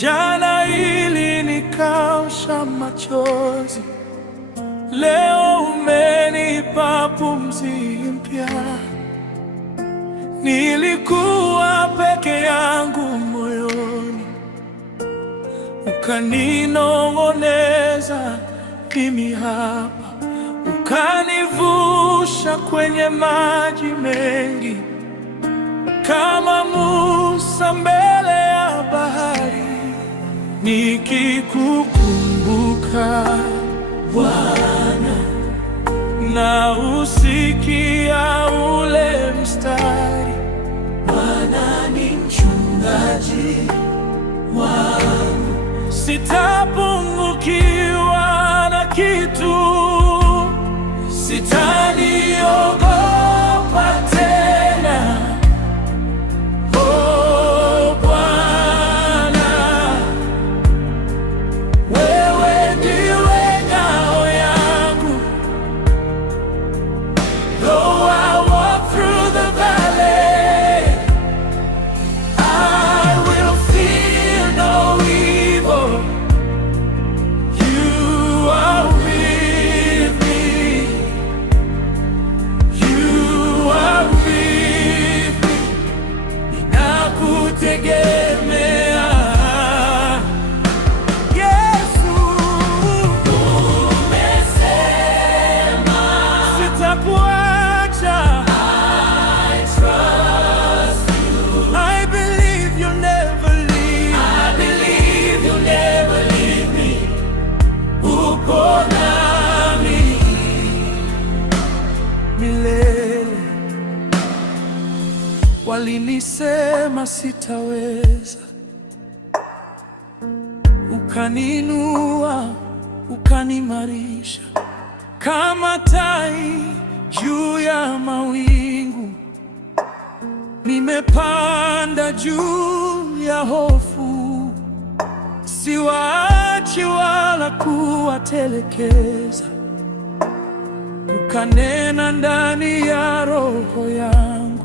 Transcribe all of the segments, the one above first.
Jana ilinikausha machozi, leo umenipa pumzi mpya. Nilikuwa peke yangu moyoni, ukaninong'oneza, mimi hapa. Ukanivusha kwenye maji mengi, kama Musa mbele ya bahari. Nikikukumbuka Bwana, na usikia ule mstari, Bwana ni mchungaji wangu, sitapungukiwa na kitu, sitaniogopa tena. Oh Bwana, wewe ndiwe ngao yangu. Though I walk through the valley, I will fear no evil. You are with me. You are with me. Ninakutegemea Yesu. Umesema sitakuacha. I trust you. I believe you'll never leave. I believe you'll never leave me. Upo nami milele. Walinisema sitaweza, ukaniinua, ukaniimarisha, kama tai juu ya mawingu. Nimepanda juu ya hofu, siwaachi wala kuwatelekeza. Ukanena ndani ya roho yangu,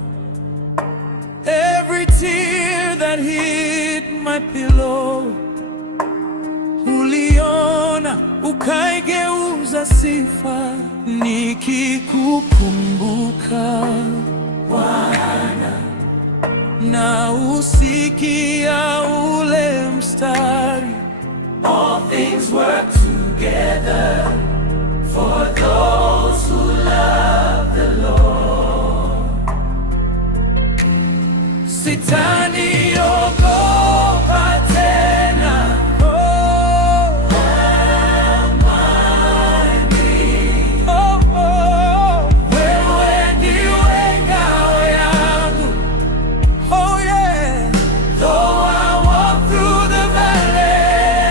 every tear that hit my pillow, uliona, ukaigeuza sifa. Nikikukumbuka Bwana, na usikia ule mstari, all things work together for those who love the Lord. Sitaniogopa tena. Oh, oh, oh. Wewe ndiwe ngao yangu. Oh yeah. Though I walk through the valley,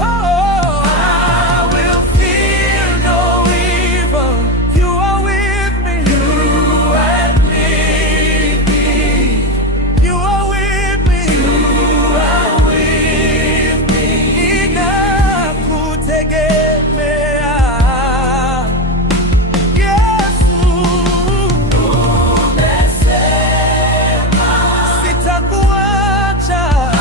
oh, I will fear no evil. You are with me. You and me. You are with me. You are with me. Ninakutegemea Yesu. Umesema sitakuacha. I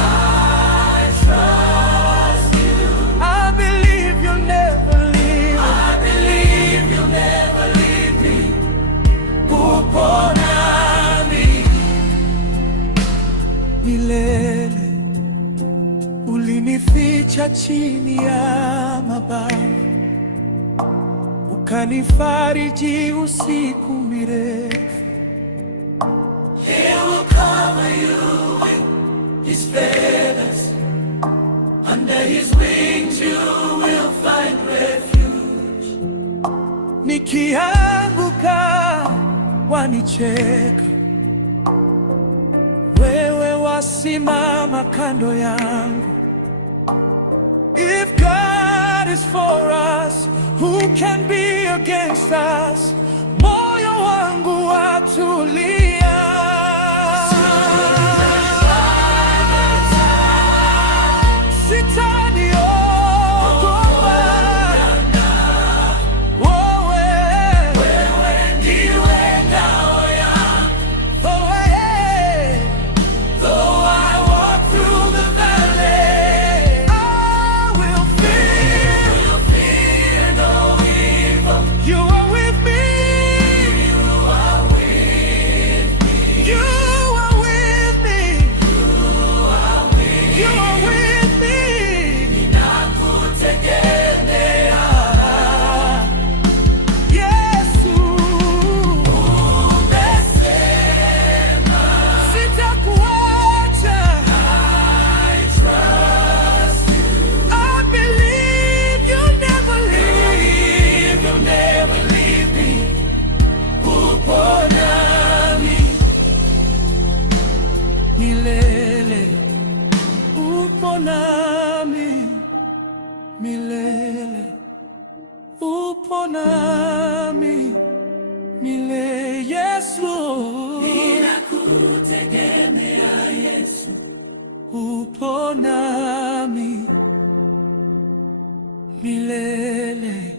trust you. I believe you'll never leave. I believe you'll never leave me. Upo nami milele. Ulinificha chini ya mabawa, ukanifariji usiku mirefu. He will cover you with his feathers, under his wings you will find refuge. Nikianguka wanicheka, wewe wasimama kando yangu. If God is for us, who can be against us? Moyo wangu watulia. Sitaniogopa. Wewe ndiwe ngao yangu. Oh, yeah. Though I walk through the valley, milele. Upo nami milele Yesu, ninakutegemea Yesu. Upo nami milele.